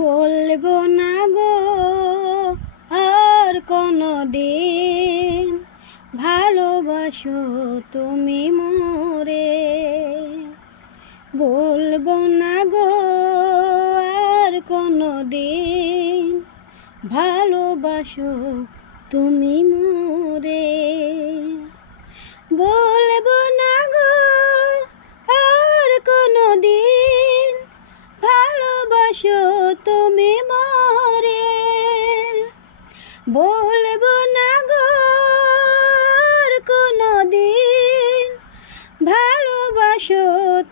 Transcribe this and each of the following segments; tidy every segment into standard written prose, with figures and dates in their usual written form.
বলবো না গো আর কোনো দিন, ভালোবাসো তুমি মোরে। বলবো না গো আর কোনো দিন, ভালোবাসো তুমি মোরে। বলবো না গো আর কোনো দিন, ভালোবাসো তুমি মোরে। বলবো না গো আর কোনো দিন, ভালোবাসো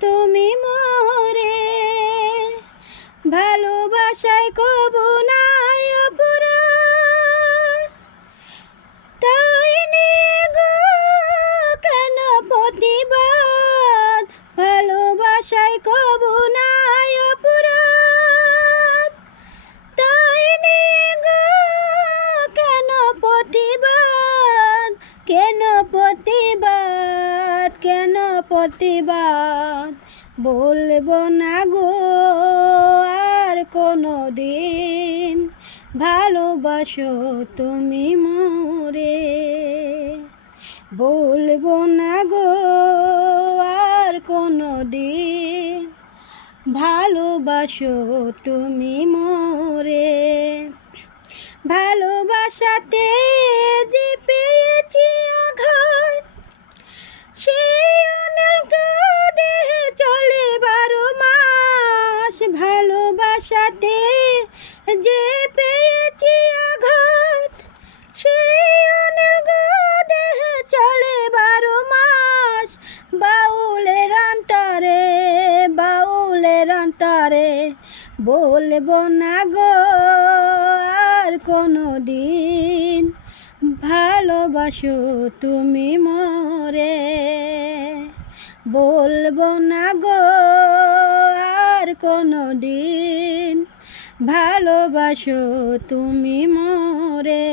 তুমি মোরে। ভালোবাসায় কবু নাই অপরাধ, তাই নিয়ে গো কেন প্রতিবাদ। ভালোবাসায় কবু নাই অপরাধ, তাই নিয়ে গো কেন প্রতিবাদ। কেন প্রতিবাদ, কেন প্রতিবাদ। বলবো না গো আর কোনো দিন, ভালোবাসো তুমি মোরে। বলবো না গো আর কোনো দিন, ভালোবাসো তুমি মোরে। ভালোবাসাতে যে পেয়েছি আঘাত, সেই অনল দেহে চলে 12 মাস। ভালোবাসাতে যে পেয়েছি আঘাত, সেই অনল দেহে চলে 12 মাস। বাউলের অন্তরে, বাউলের অন্তরে, বলবো না গো আর কোনো দিন, ভালোবাসো তুমি মোরে। বলবো না গো আর কোনো দিন, ভালোবাসো তুমি মোরে।